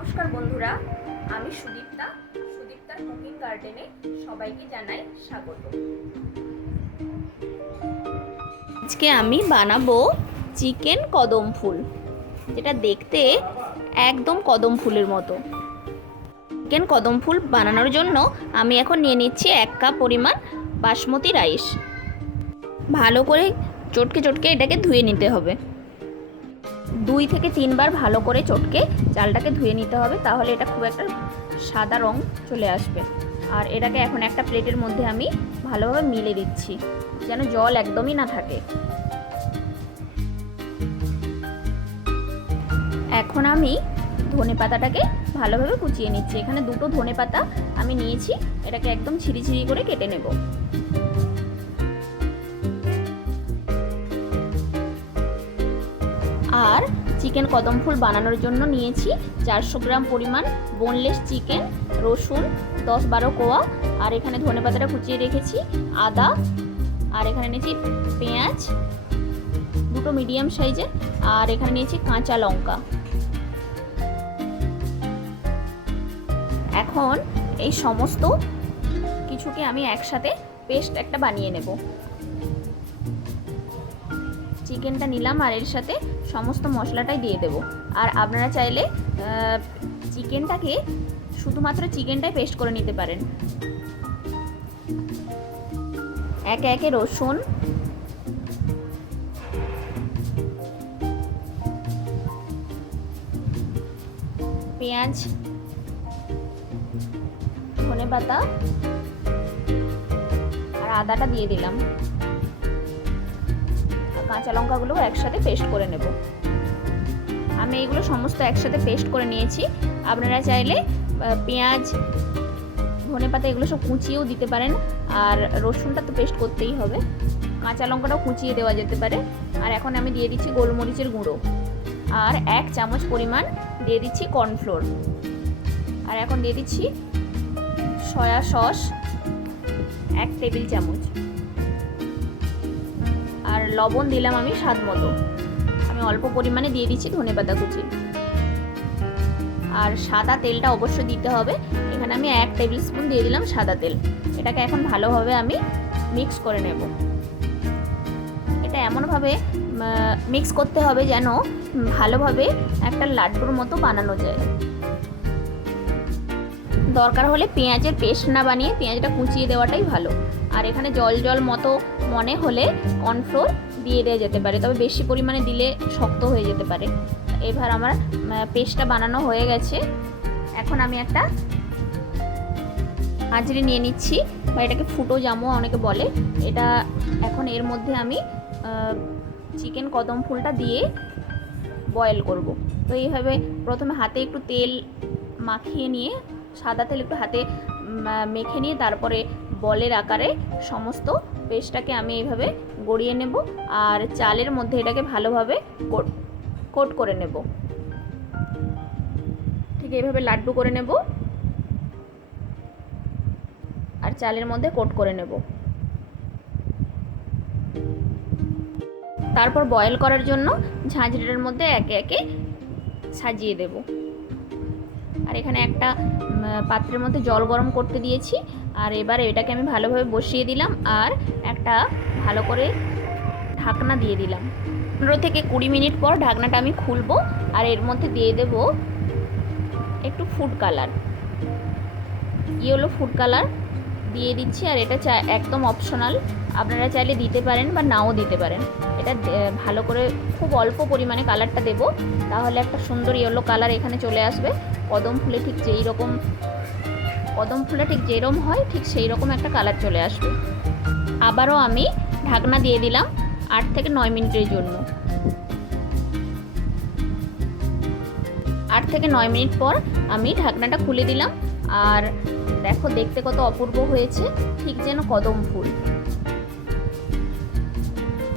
নমস্কার বন্ধুরা, আমি সুদীপ্তার কুকিং গার্ডেনে সবাইকে জানাই স্বাগত। আজকে আমি বানাবো চিকেন কদম ফুল, যেটা দেখতে একদম কদম ফুলের মতো। চিকেন কদম ফুল বানানোর জন্য আমি এখন নিয়ে নিচ্ছি 1 কাপ পরিমাণ বাসমতি রাইস। ভালো করে চটকে চটকে এটাকে ধুয়ে নিতে হবে। 2 থেকে 3 বার ভালো করে চটকে চালটাকে ধুয়ে নিতে হবে, তাহলে এটা খুব একটা সাদা রং চলে আসবে। আর এটাকে এখন একটা প্লেটের মধ্যে আমি ভালোভাবে মিলে দিচ্ছি, যেন জল একদমই না থাকে। এখন আমি ধনেপাতাটাকে ভালোভাবে কুচিয়ে নিচ্ছি। এখানে 2টো ধনেপাতা আমি নিয়েছি, এটাকে একদম ছিরি ছিরি করে কেটে নেব। আর চিকেন কদম ফুল বানানোর জন্য নিয়েছি 400 গ্রাম পরিমাণ বোনলেস চিকেন, রসুন 10-12 কোয়া, আর এখানে ধনেপাতাটা কুচিয়ে রেখেছি, আদা, আর এখানে নিয়েছি পেঁয়াজ 2টো মিডিয়াম সাইজের, আর এখানে নিয়েছি কাঁচা লঙ্কা। এখন এই সমস্ত কিছুকে আমি একসাথে পেস্ট একটা বানিয়ে নেব। চিকেনটা নিলাম আর এর সাথে সমস্ত মশলাটাই দিয়ে দেব। আর আপনারা চাইলে চিকেনটাকে শুধুমাত্র চিকেনটাই পেস্ট করে নিতে পারেন। একে একে রসুন, পেঁয়াজ, ধনেপাতা আর আদাটা দিয়ে দিলাম। কাঁচা লঙ্কাগুলো একসাথে পেস্ট করে নেব। আমি এইগুলো সমস্ত একসাথে পেস্ট করে নিয়েছি। আপনারা চাইলে পেঁয়াজ, ধনেপাতা এগুলো সব কুচিয়েও দিতে পারেন, আর রসুনটা তো পেস্ট করতেই হবে, কাঁচা লঙ্কাটাও কুচিয়ে দেওয়া যেতে পারে। আর এখন আমি দিয়ে দিচ্ছি গোলমরিচের গুঁড়ো, আর 1 চামচ পরিমাণ দিয়ে দিচ্ছি কর্নফ্লোর, আর এখন দিয়ে দিচ্ছি সয়া সস 1 টেবিল চামচ, আর লবণ দিলাম আমি স্বাদ মতো। আমি অল্প পরিমাণে দিয়ে দিচ্ছি ধনেপাতা কুচি, আর সাদা তেলটা অবশ্যই দিতে হবে। এখানে আমি 1 টেবিল স্পুন দিয়ে দিলাম সাদা তেল। এটাকে এখন ভালোভাবে আমি মিক্স করে নেব। এটা এমনভাবে মিক্স করতে হবে যেন ভালোভাবে একটা লাড্ডুর মতো বানানো যায়। দরকার হলে পেঁয়াজের পেস্ট না বানিয়ে পেঁয়াজটা কুচিয়ে দেওয়াটাই ভালো। আর এখানে জল জল মতো মনে হলে কর্নফ্লোর দিয়ে দেওয়া যেতে পারে, তবে বেশি পরিমাণে দিলে শক্ত হয়ে যেতে পারে। এবার আমার পেস্টটা বানানো হয়ে গেছে। এখন আমি একটা হাঁজরি নিয়ে নিচ্ছি, বা এটাকে ফুটো জামো অনেকে বলে। এটা এখন এর মধ্যে আমি চিকেন কদম ফুলটা দিয়ে বয়েল করব। তো এইভাবে প্রথমে হাতে একটু তেল মাখিয়ে নিয়ে, সাদা তেল একটু হাতে মেখে নিয়ে, তারপরে বলের আকারে সমস্ত পেস্টটাকে আমি এইভাবে গড়িয়ে নেব, আর চালের মধ্যে এটাকে ভালোভাবে কোট করে নেব। ঠিক এইভাবে লাড্ডু করে নেব, আর চালের মধ্যে কোট করে নেব। তারপর বয়েল করার জন্য ঝাঁঝরিটার মধ্যে একে একে সাজিয়ে দেব। আর এখানে একটা পাত্রের মধ্যে জল গরম করতে দিয়েছি, আর এবার এটাকে আমি ভালোভাবে বসিয়ে দিলাম, আর একটা ভালো করে ঢাকনা দিয়ে দিলাম। 15 থেকে 20 মিনিট পর ঢাকনাটা আমি খুলবো, আর এর মধ্যে দিয়ে দেব একটু food colour, yellow food colour দিয়ে দিচ্ছি। আর এটা একদম অপশনাল, আপনারা চাইলে দিতে পারেন বা নাও দিতে পারেন। এটা ভালো করে খুব অল্প পরিমাণে কালারটা দেব, তাহলে একটা সুন্দর ইয়েলো কালার এখানে চলে আসবে। কদম ফুলে ঠিক যেই রকম হয়, ঠিক সেই রকম একটা কালার চলে আসবে। আবারও আমি ঢাকনা দিয়ে দিলাম 8 থেকে 9 মিনিটের জন্য। 8 থেকে 9 মিনিট পর আমি ঢাকনাটা খুলে দিলাম, আর দেখো দেখতে কত অপূর্ব হয়েছে, ঠিক যেন কদম ফুল।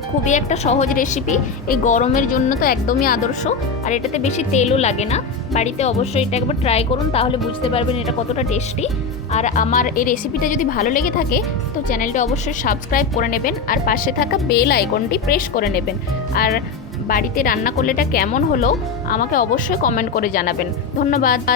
খুবই একটা সহজ রেসিপি, এই গরমের জন্য তো একদমই আদর্শ। আর এটাতে বেশি তেলও লাগে না। বাড়িতে অবশ্যই এটা একবার ট্রাই করুন, তাহলে বুঝতে পারবেন এটা কতটা টেস্টি। আর আমার এই রেসিপিটা যদি ভালো লেগে থাকে তো চ্যানেলটা অবশ্যই সাবস্ক্রাইব করে নেবেন, আর পাশে থাকা বেল আইকনটি প্রেস করে নেবেন। আর বাড়িতে রান্না করলে এটা কেমন হলো আমাকে অবশ্যই কমেন্ট করে জানাবেন। ধন্যবাদ।